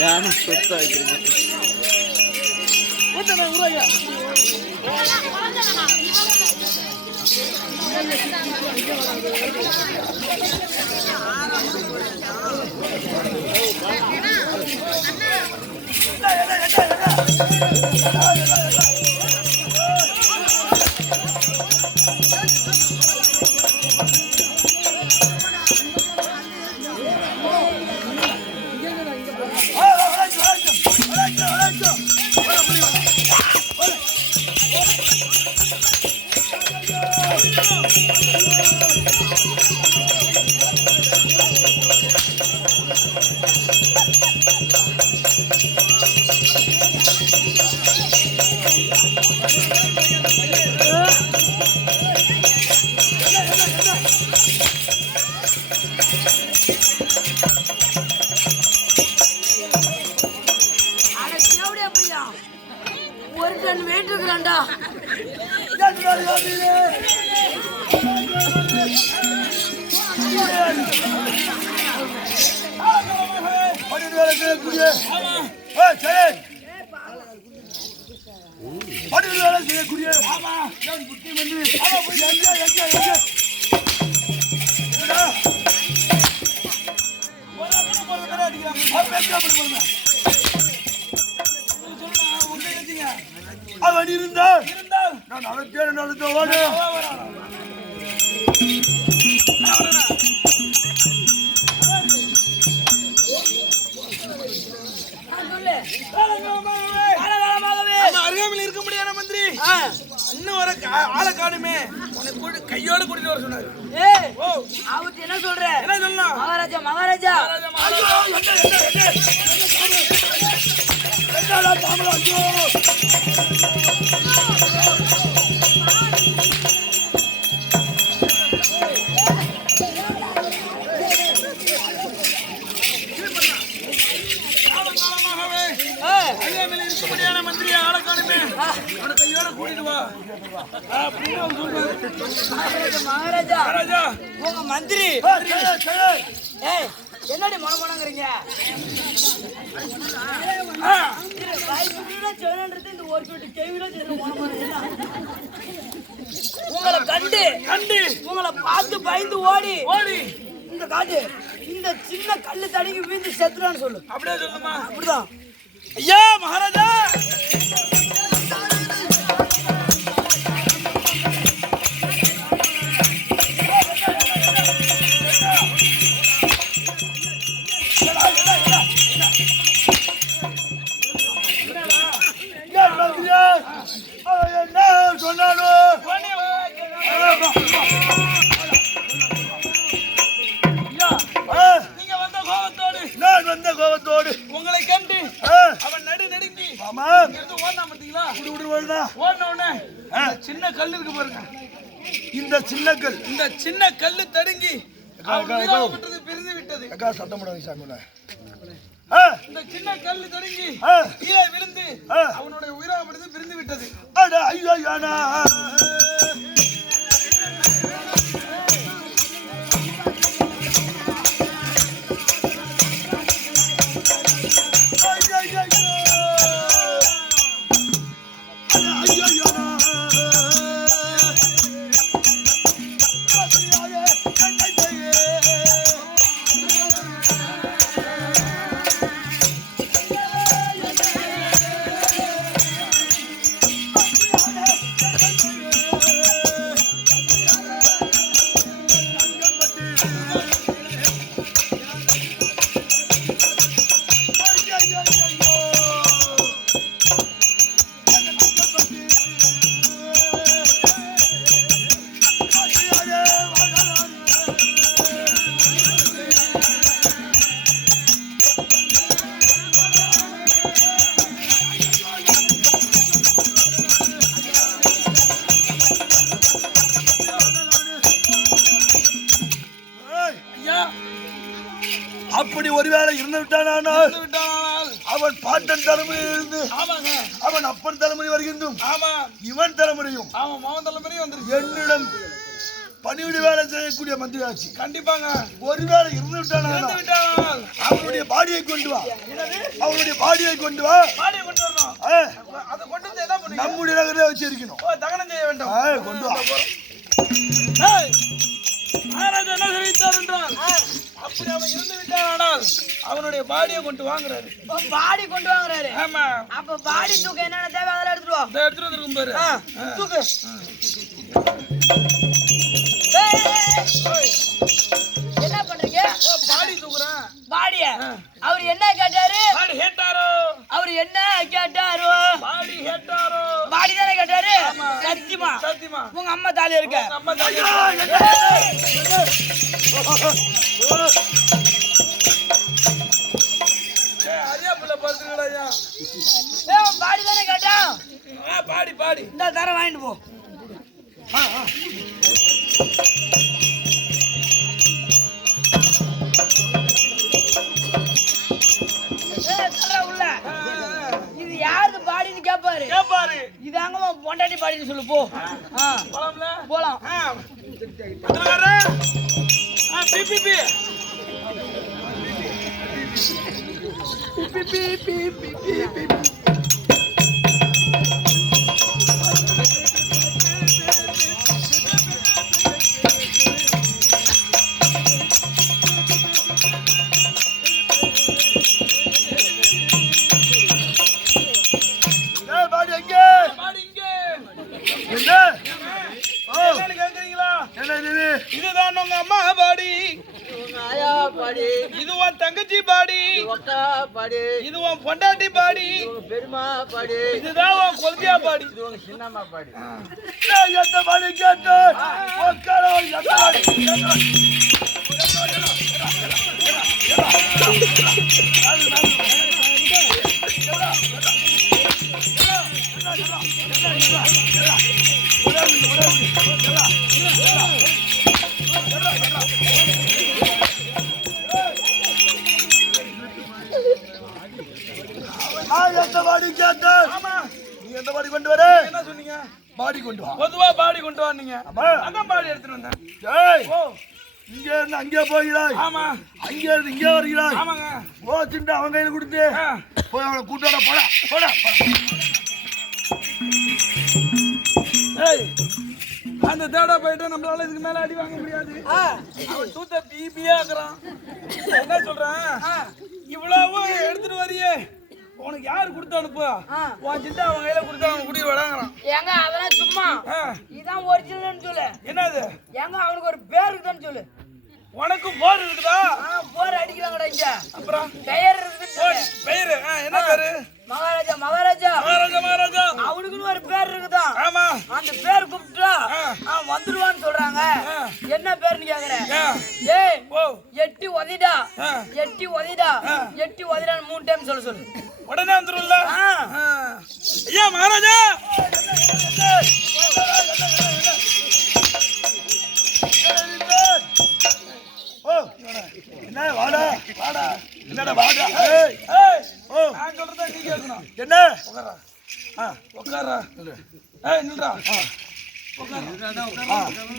யானை சொத்து ஆயிக்கிறீங்க. ஒரு டன் வெயிட் இருக்கிறான்டா. அவன் இருந்தால் நான் அழைத்தேன் நடத்தவாடு அருகாமையில் இருக்க முடியாத மந்திரி இன்னும் வர ஆளை காணுமே உனக்கு கையோட கூட்டிட்டு வர சொன்னாரு. அவருக்கு என்ன சொல்ற? என்ன சொல்லலாம்? மகாராஜா மகாராஜா மந்திரி ஆளை காணுமே உனக்கு கையோட கூட்டிட்டு வா மகாராஜா மகாராஜா உங்க மந்திரி என்னடி மனமனங்கிறீங்க? உங்களை கண்டு கண்டு உங்களை பார்த்து பயந்து ஓடி ஓடி இந்த காட்டு இந்த சின்ன கல்லு தடுங்கி வீழ்ந்து செத்துறான்னு சொல்லு. அப்படியே சொல்லுமா? அப்படிதான். ஐயா மகாராஜா கோபத்தோடு உங்களை கண்டு அவன் நடு நடுங்கி சின்ன கல் இருக்கு பாருங்க. இந்த சின்ன கல்லு தடுங்கி பிரிந்து விட்டது. சத்தம் இந்த சின்ன கல்லு தடுங்கி கீழே விழுந்து அவனுடைய உயிராகப்படுத்து பிரிந்து விட்டது. ஐயோ அப்படி ஒருவேளை இருந்து விட்டானால் அவன் பாட்டன் தலைமுறையிலிருந்து அவன் அப்பன் தலைமுறை வருகின்றும் இவன் தலைமுறையும் என்னிடம் பணிவிட வேலை செய்யக்கூடிய மந்திரி ஆச்சு. கண்டிப்பாங்க. ஒருவேளை இருந்து விட்டானால் அவனுடைய பாடியை கொண்டு வா. அவனுடைய பாடியை கொண்டு வா. பாடியை கொண்டு வரணும். அதை கொண்டு வந்து என்ன பண்ணுவீங்க? நம்முடைய நகரே வச்சிருக்கணும். தகனம் செய்ய வேண்டும். கொண்டு வா. மகாராஜா என்ன தெரிவித்தார் என்றால், அப்படி அவன் இருந்து விட்டானால் அவனுடைய பாடியை கொண்டு வாங்குறாரு. பாடி கொண்டு வாங்குறாரு. ஆமா. அப்ப பாடி தூக்க என்னென்ன தேவை அதெல்லாம் எடுத்துட்டு வா. எடுத்துட்டு வந்துருக்கும் பாரு. தூக்கு. என்ன பண்றீங்க? பாடி தூக்குறேன். பாடிய அவர் என்ன கேட்டாரு? பாடி கேட்டாரோ? அவர் என்ன கேட்டாரோ? பாடி கேட்டாரோ? பாடி தானே கேட்டாரு. சத்தியமா சத்தியமா உங்க அம்மா தாலி இருக்க. அம்மா தாலி ஐயா பிள்ளை பார்த்துக்கடா. பாடி தானே கேட்டான். பாடி பாடி இந்த தர வாங்கிட்டு போ. உள்ள இது யாரு பாடின்னு கேப்பாரு. கேப்பாரு. இதாங்க பொண்டாட்டி பாடின்னு சொல்லு போ. போலாம். இதுதான் உங்க அம்மா பாடி, இது உன் தங்கச்சி பாடி, இது உன் பொண்டாட்டி பாடி, இதுதான் உன் கொல்தியா பாடி, சின்னம்மா பாடி. எந்த பாடி கேட்டு எந்த பாடி கொண்டு வர? என்ன சொன்னீங்க? பாடி கொண்டு வா. பொதுவா பாடி கொண்டு வாங்க. அதான் பாடி எடுத்துட்டு வந்தேன். இங்க இருந்து அங்கே போகிறாய். ஆமா. அங்க இருந்து இங்கே வருகிறாய். ஆமாங்க. ஓச்சிட்டு அவன் கையில கொடுத்து போய் அவனை கூட்டோட போட போட. அந்த தேடா போயிட்டு நம்மளால இதுக்கு மேல அடி வாங்க முடியாது. அவன் தூத்த பிபியா இருக்கிறான். என்ன சொல்றான்? இவ்வளவு எடுத்துட்டு வரியே, உனக்கு யாரு கொடுத்து அனுப்புவா? உன் சின்ன அவன் கையில கொடுத்து அவன் குடி விடாங்கிறான். ஏங்க அதெல்லாம் சும்மா. இதான் ஒரிஜினல்னு சொல்லு. என்னது? ஏங்க அவனுக்கு ஒரு பேர் இருக்குன்னு சொல்லு. உனக்கு போர் இருக்குதா? போர் அடிக்கிறாங்கடா இங்க. அப்புறம் பெயர் இருக்குது. பெயரு என்ன பேரு? மகாராஜா. மகாராஜா மகாராஜா. மகாராஜா அவனுக்குன்னு ஒரு பேர் இருக்குதா? ஆமா. அந்த பேர் கூப்பிட்டா அவன் வந்துருவான்னு சொல்றாங்க. என்ன பேருன்னு கேக்குறேன். ஏய் எட்டி ஒதிடா, எட்டி ஒதிடா, எட்டி ஒதிடான்னு 3 டைம் சொல்ல சொல்லு. உடனே வந்துரும்ல. ஐயா மகாராஜா. என்ன வாடா வாடா. என்னடா வாடா. நான் சொல்றத நீ கேட்கணும். என்ன? உட்காரா. உட்காரா. நில்றா.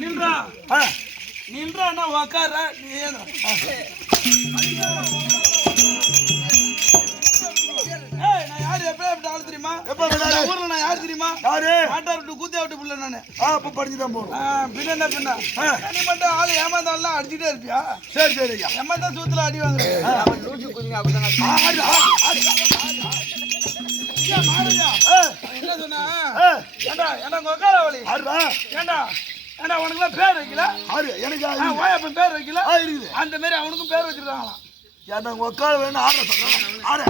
நில்றா. நில்றா. நான் உட்காரா. நீ ஏன் நான் யாரு? எப்ப ஆளு தெரியுமா? ஊர்ல நான் யாரு தெரியுமா? மாட்டார் விட்டு கூத்தியா விட்டு புள்ள நானு. அப்ப படிச்சுதான் போறோம். பின்ன என்ன பின்ன நீ மட்டும் ஆளு ஏமாந்தாலும் அடிச்சுட்டே இருப்பியா? சரி சரி. ஏமாந்தா சூத்துல அடி வாங்குறேன். என்ன சொன்னா? ஏண்டா எனக்கு உட்கார வழி. ஏண்டா ஏண்டா உனக்குலாம் பேர் வைக்கல? எனக்கு பேர் வைக்கல. அந்த மாதிரி அவனுக்கும் பேர் வச்சிருக்காங்களாம். ஏன்னா உட்கார வேணும். ஆடுற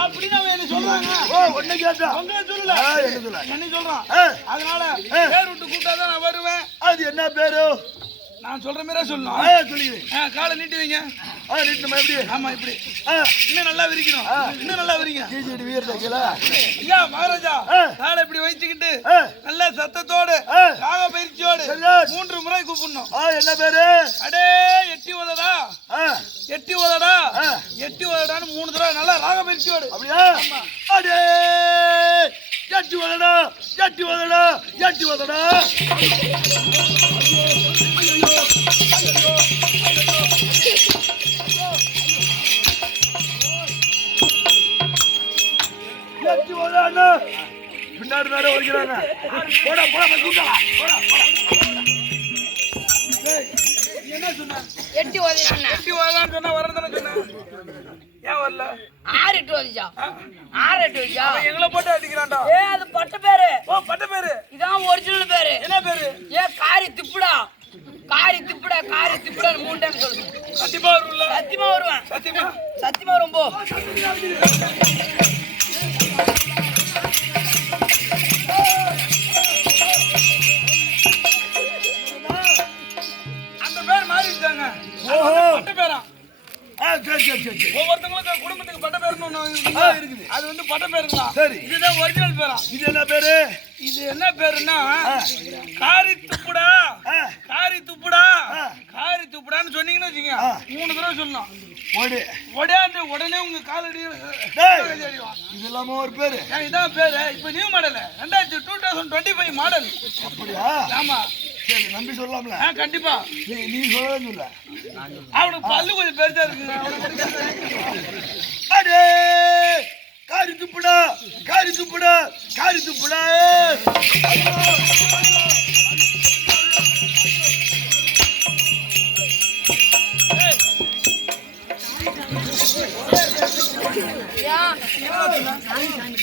அப்படின்னு அவன் என்ன சொல்றாங்க. ஒண்ணு கேட்டா உங்களை சொல்லல, என்ன சொல்றான். அதனால பேர் விட்டு கூப்பிட்டாதான் நான் வருவேன். அது என்ன பேரு? நான் சொல்ற மாதிரி சொல்லணும். சொல்லுங்க. காலை நீட்டி வைங்க. நீட்டமா எப்படி? ஆமா இப்படி. இன்னும் நல்லா விரிக்கணும். இன்னும் நல்லா விரிங்க. ஐயா மகாராஜா காலை இப்படி வச்சுக்கிட்டு நல்ல சத்தத்தோடு ராக பயிற்சியோடு 3 முறை கூப்பிடணும். என்ன பேரு? அடே எட்டி உதடா, எட்டி உதடா, எட்டி உதடான்னு 3 தடவை நல்லா ராக பயிற்சியோடு. அப்படியா? அடே எட்டி வதடா எட்டி வதடா எட்டி வதடா எட்டி வதடா பின்னாடி வேற வருகிறாங்க போடா போடா போடா என்ன சொன்ன? எட்டி ஓதிடான் எட்டி வரலான்னு சொன்னா வரதானே சொன்ன. ஏன் வரல? 6 8 ஓதிச்சா 6 8 ஓதிச்சா எங்களை போட்டு அடிக்கிறான்டா. அது பட்ட பேரு. ஓ பட்ட பேரு. இதான் ஒரிஜினல் பேரு. என்ன பேரு? காரி திப்புடா காரி திப்புடா 3 டைம் சொல்லு. சத்தியமா வரும்ல? சத்தியமா வருவேன். சத்தியமா வரும் போ. அந்த பேர் மாறிட்டாங்க. பட்ட பேரா? சரி ஒவ்வொருத்தவங்களுக்கு குடும்பத்துக்கு பட்ட பேருன்னு ஒண்ணு இருக்குது. அது வந்து பட்ட பேருங்களா? சரி. இதுதான் ஒரிஜினல் பேரா? இது என்ன பேரு? இது என்ன பேருன்னா காரி துப்புடா காரி துப்புடா காரி துப்புடான்னு சொன்னீங்கன்னு வச்சுங்க 3 தடவை சொல்லணும். உடையாண்டு உடனே உங்க காலடி இது இல்லாம ஒரு பேரு. இதான் பேரு. இப்ப நியூ மாடல் 2025 மாடல். அப்படியா? ஆமா. சரி நம்பி சொல்லலாம்ல? கண்டிப்பா. நீ சொல்லவே சொல்ல. அவனுக்கு பல்லு கொஞ்சம் பெருசா இருக்குங்க. அடே காரி துப்புடா காரி துப்புடா காரி துப்புடா.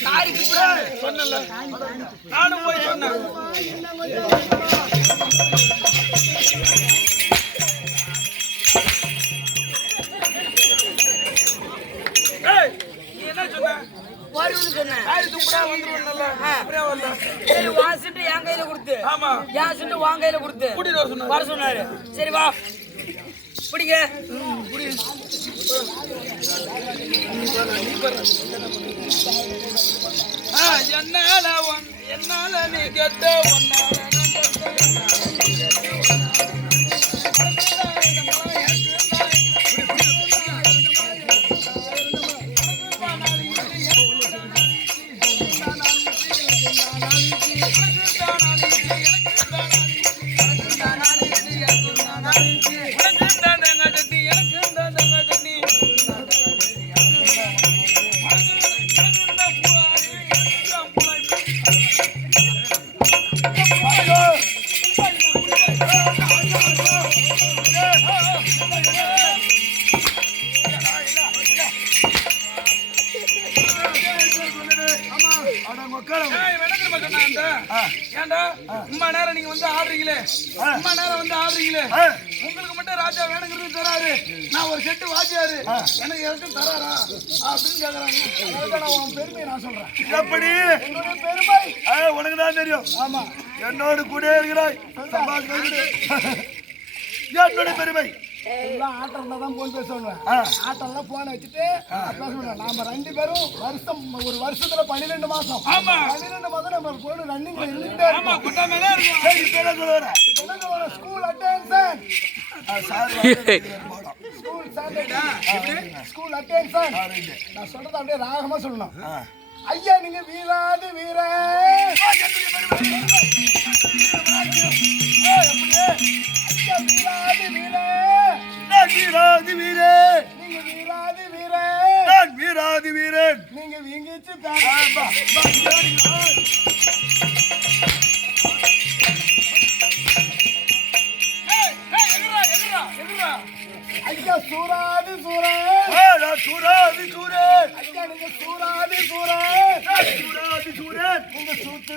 காரி திப்புடா சொன்னல நானும் போய் சொன்னேன். என்ன சொன்ன? வரும்னு சொன்னேன். காரி துப்புடா வந்துருவல்ல. அப்படியே வரல. சரி வாசிட்டு என் கையில கொடுத்து. ஆமா. என் சுட்டு உன் கையில கொடுத்து. கூட்டிட்டு வர சொன்னாரு. வர சொன்னாரு. சரி வா. பிடிங்க. என்னால நீ கேட்ட ஒன்னால உங்களுக்கு மட்டும் ராஜா வேணுங்கிறது தராரு. நான் ஒரு செட்டு வாஜியாரு எனக்கு எதுக்கும் தராரா அப்படின்னு கேக்குறாங்க. உன் பெருமையை நான் சொல்றேன். எப்படி? என்னுடைய பெருமை உனக்கு தான் தெரியும். ஆமா. என்னோடு கூட இருக்கிறாய். என்னுடைய பெருமை ஆட்டம் இருந்தா தான் போன் பேசுவேன். ஆட்டம்லாம் போன வச்சுட்டு பேசணும். நாம 2 பேரும் ஒரு வருஷத்துல 12 மாசம். 12 மாசம் நம்ம போன் ரன்னிங் இருந்துட்டே இருக்கும். School attention school attention. நான் சொல்றது அப்படியே ராகமா சொல்லணும். ஐயா நீங்க வீராதி வீர ஐயா வீராதி வீர வீராதி வீரே நீங்க வீராதி வீர நான் வீராதி வீரன் நீங்க வீங்கிச்சு ஐயா சூராதி சூரன் சூராதி சூரன் ஐயா நீங்க சூராதி சூரன் சூராதி சூரன் நீங்க சூத்து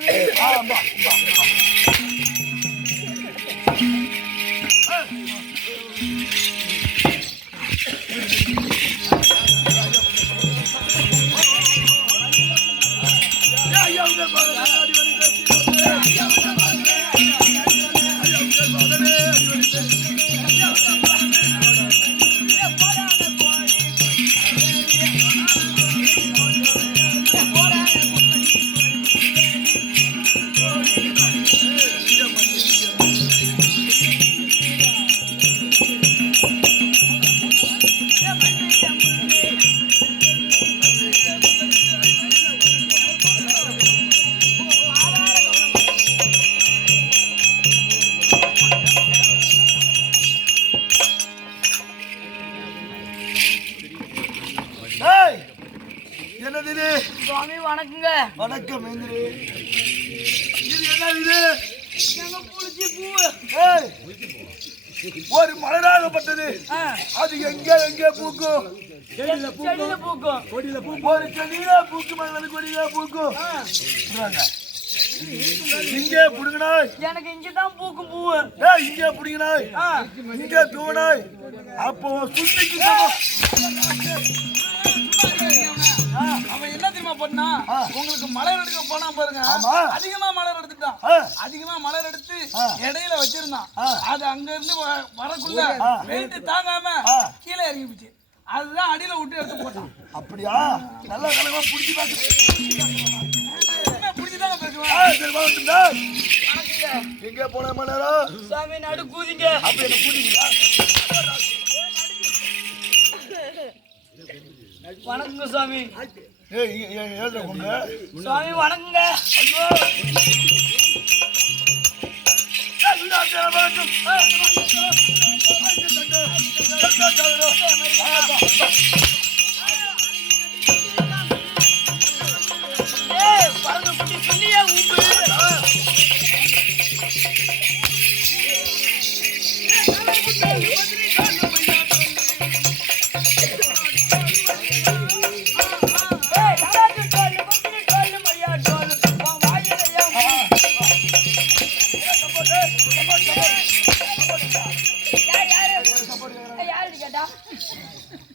வந்தது சுவாமி வணக்கங்க. வணக்கம் இந்திரே. இது என்ன இது? நாங்க புளிச்சி பூ. ஏய், ஒரு மலராகப்பட்டது. அது எங்கே பூக்கும்? செடியில பூக்கும். ஒரு செடியில பூக்கும் அல்லது கொடியில பூக்கும். இங்கே புடுங்கினாய். எனக்கு இங்கதான் பூக்கும் பூவு. ஏய், இங்கே புடுங்கினாய், இங்கே தூவினாய். அப்போ சுத்திக்கு அவன் என்ன தெரியுமா பண்ணா? உங்களுக்கு மலர் எடுக்க போனா பாருங்க, அதிகமா மலர் எடுத்துட்டான். அதிகமா மலர் எடுத்து இடையில வச்சிருந்தான். அது அங்க இருந்து வரக்குள்ள வெயிட் தாங்காம கீழே இறங்கி போச்சு. அதுதான் அடியில விட்டு எடுத்து போட்டான். அப்படியா? நல்ல கலவா புடிச்சு பாத்து புடிச்சுதாங்க பேசுவேன். எங்க போன மலரா? சாமி நடு கூதிங்க. அப்ப என்ன கூட்டிங்களா? வணக்கங்க சாமி. ஏய், ஏழ்ற கொண்டு சாமி வணக்கங்க. ஐயோ, பறந்து குட்டி சொல்லியா ஊப்பு.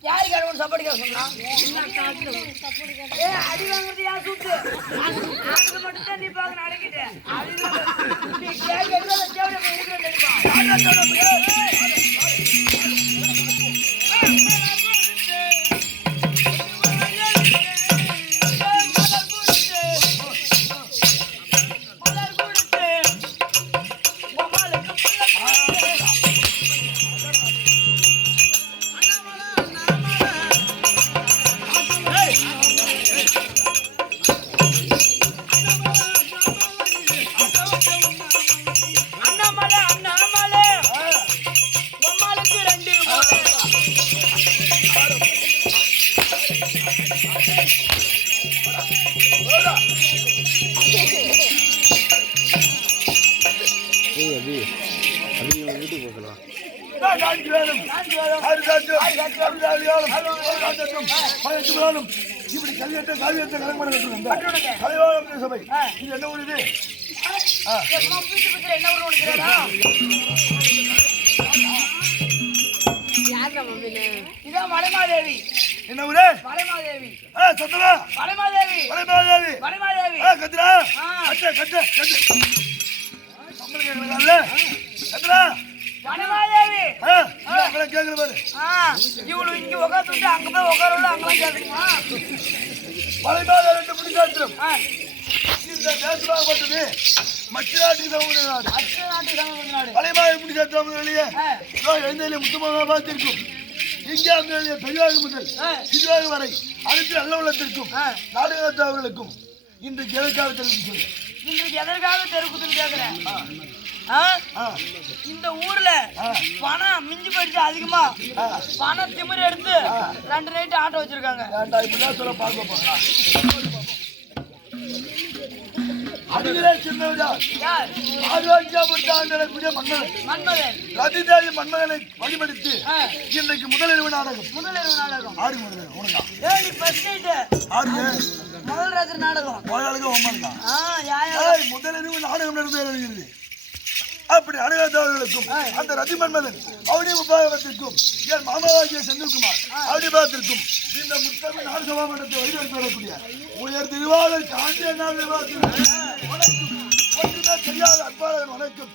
யாரு கடவுள் சப்போர்ட் கேட்க சொன்னா? அடி வாங்குறது யார் சூட்டு? அது மட்டும் தான் நீ பாக்க நடக்கிட்டு. நீ கேட்கறத தேவட போய் இருக்கிற இப்படி கல்யாணத்தை கலைவாழம் சபை. இது என்ன ஊர்? இது என்ன இதான் மலைமாதேவி. என்ன ஊரு? மலைமாதேவி. சத்தமா மலைமாதேவி. மலைமாதேவி. மலைமாதேவி. கத்துறா கட்டு கட்டு கட்டு கத்துறா மலைமாதேவி. கேக்குற பாரு. இவ்வளவு இங்க உட்காந்துட்டு அங்க போய் உட்காரல அங்கெல்லாம் கேட்குமா? மலைமாதேவி ரெண்டு மணி காத்துரும். இந்த தேசமாகப்பட்டது மற்ற நாட்டுக்கு சமூக நாடு. மலைமாதேவி முடி சேர்த்து வெளியே எந்த முக்கியமாக பார்த்திருக்கும். இங்கே அந்த பெரியாக முதல் சிறுவாக வரை அனைத்து நல்ல உள்ளத்திற்கும் நாடுகளுக்கும் இன்றைக்கு எதற்காக தெரிவித்து இன்றைக்கு எதற்காக தெரிவிக்குதுன்னு கேட்கிறேன். இந்த ஊர்ல பணம் மிஞ்சி போயிடுச்சு. அதிகமா பணம் திமிர் எடுத்து 2 நைட்டு ஆட்டோ வச்சிருக்காங்க. இப்படிதான் சொல்ல பார்க்க அதுவே சின்னவதா ஆரோக்கியப்பட்ட மன்மதன் ரதிதேவி மன்மதனை வழிபடுத்தி இன்றைக்கு முதலிரவு நாடகம் ஆறு முதல் உனக்கா முதல் ராத்திரி நாடகம் முதலிரவு நாடகம் நடந்து அப்படி அணுகாதவர்களுக்கும் அந்த ரதி மன்மதன் அவருடைய உபாகத்திற்கும் என் மாமாவாகிய செந்தில்குமார் அவருடைய பாகத்திற்கும் இந்த முத்தமிழ் நாடு சபாமன்றத்தை வழிநடத்தி வரக்கூடிய உயர் திருவாளர் காந்திய ஒன்றுமே தெரியாத அன்பாளர்கள் வணக்கம்.